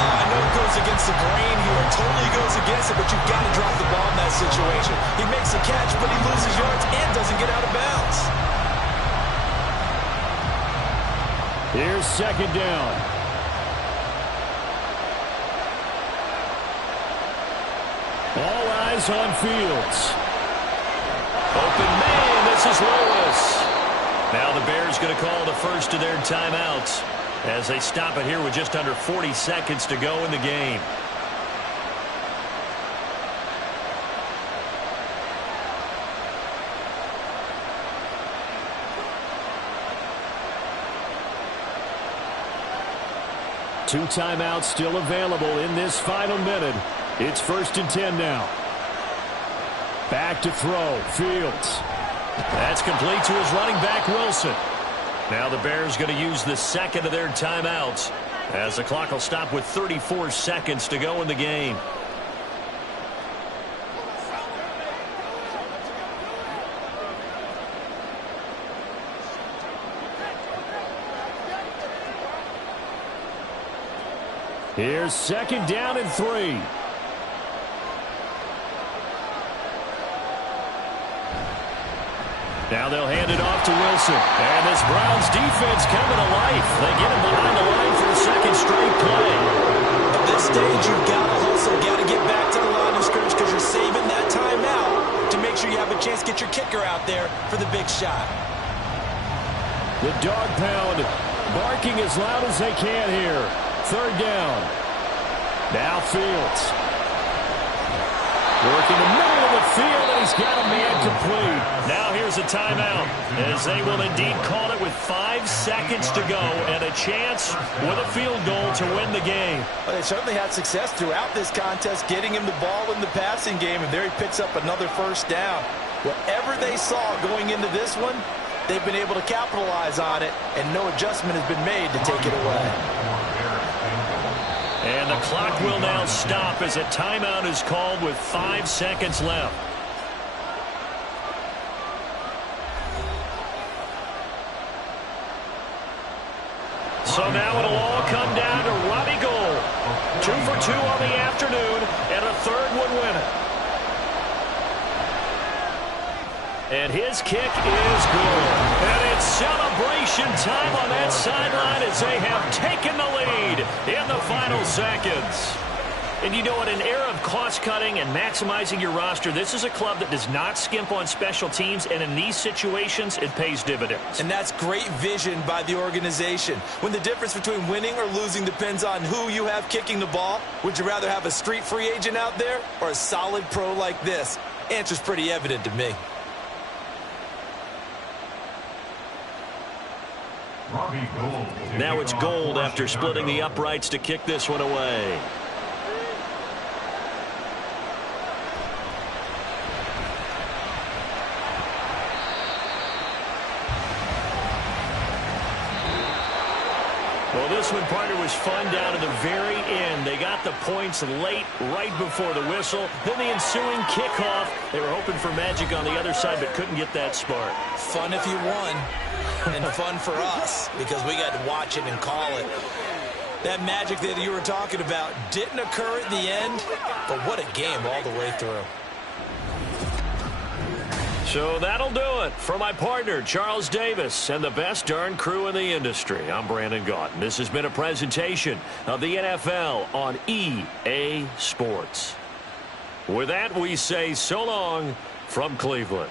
I know it goes against the grain here. It totally goes against it, but you've got to drop the ball in that situation. He makes a catch, but he loses yards and doesn't get out of bounds. Here's 2nd down. All eyes on Fields. Open man. This This is Lewis. Now the Bears going to call the first of their timeouts as they stop it here with just under 40 seconds to go in the game. Two timeouts still available in this final minute. It's 1st and 10 now. Back to throw. Fields. That's complete to his running back, Wilson. Now the Bears going to use the second of their timeouts as the clock will stop with 34 seconds to go in the game. Here's 2nd down and 3. Now they'll hand it off to Wilson. And this Browns defense coming to life. They get him behind the line for the second straight play. At this stage, you've got to hustle. Got to get back to the line of scrimmage because you're saving that timeout to make sure you have a chance to get your kicker out there for the big shot. The dog pound barking as loud as they can here. 3rd down. Now Fields. Working the middle of the field, and he's got a man complete. Now here's a timeout, as they will indeed call it with 5 seconds to go and a chance with a field goal to win the game. Well, they certainly had success throughout this contest, getting him the ball in the passing game, and there he picks up another 1st down. Whatever they saw going into this one, they've been able to capitalize on it, and no adjustment has been made to take it away. And the clock will now stop as a timeout is called with 5 seconds left. So now it'll all come down to Robbie Gould. 2 for 2 on the afternoon, and a 3rd one winning. And his kick is good. And it's celebration time on that sideline as they have taken the lead in the final seconds. And you know, in an era of cost-cutting and maximizing your roster, this is a club that does not skimp on special teams, and in these situations, it pays dividends. And that's great vision by the organization. When the difference between winning or losing depends on who you have kicking the ball, would you rather have a street free agent out there or a solid pro like this? Answer's pretty evident to me. Now it's Gould after splitting the uprights to kick this one away. Well, this one, partner, was fun down to the very end. They got the points late, right before the whistle. Then the ensuing kickoff. They were hoping for magic on the other side, but couldn't get that spark. Fun if you won, and fun for us because we got to watch it and call it. That magic that you were talking about didn't occur at the end, but what a game all the way through. So that'll do it for my partner, Charles Davis, and the best darn crew in the industry. I'm Brandon Gaudin. This has been a presentation of the NFL on EA Sports. With that, we say so long from Cleveland.